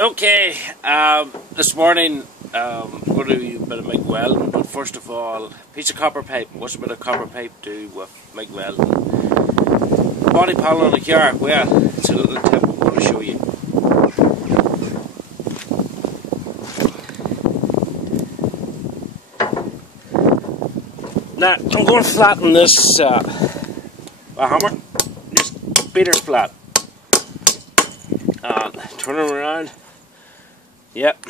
Okay, this morning I'm going to do a bit of MIG welding, but first of all, piece of copper pipe. What's a bit of copper pipe do with MIG welding? Body panel on the car, well, it's a little tip I'm going to show you. Now, I'm going to flatten this a hammer, just beat it flat. Turn it around. Yep.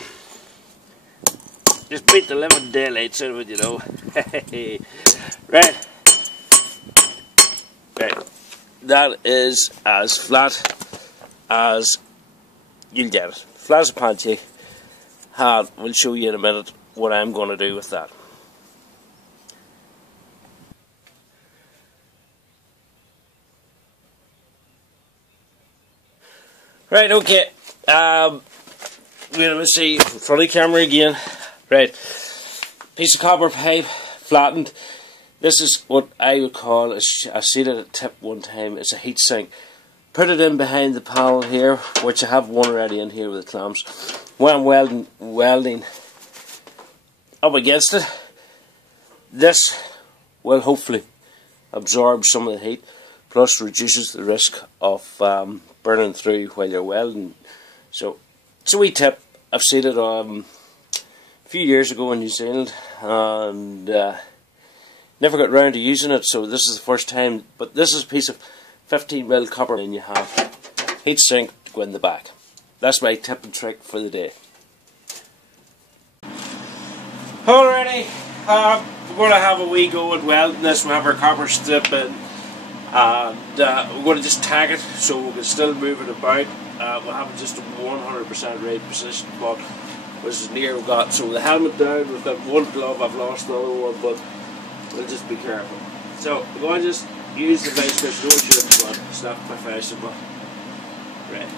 Just beat the living daylights out of it, you know. Right. That is as flat as you'll get it. Flat as a pancake. And we'll show you in a minute what I'm going to do with that. Right, okay. Wait a minute, see, in front of the camera again. Right, piece of copper pipe, flattened. This is what I would call, I seen it at tip one time, it's a heat sink. Put it in behind the panel here, which I have one already in here with the clamps. When I'm welding up against it, this will hopefully absorb some of the heat, plus reduces the risk of burning through while you're welding. So it's a wee tip. I've seen it a few years ago in New Zealand and never got round to using it, so this is the first time. But this is a piece of 15mm copper, and you have heat sink to go in the back. That's my tip and trick for the day. Alrighty, we're going to have a wee go at welding this. We have our copper strip in, and we're going to just tag it so we can still move it about. We'll have just a 100% right position, but this is near we got. So with the helmet down, we've got one glove, I've lost the other one, but we'll just be careful. So we're going to just use the vice grip, no shooting, but it's not professional. Right.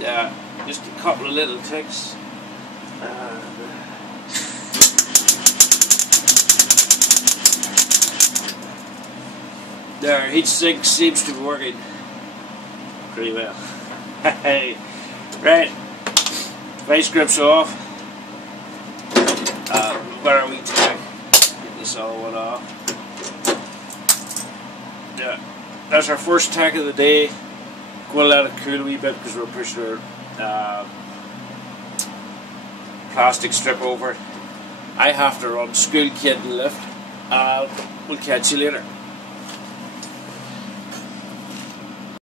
Yeah, just a couple of little ticks. There, heat sink seems to be working pretty well. Hey, right, vice grips off. Where are we tag? Get this all one off. Yeah, that's our first tag of the day. We'll let it cool a wee bit because we're pushing our plastic strip over it. I have to run school kid and lift. We'll catch you later.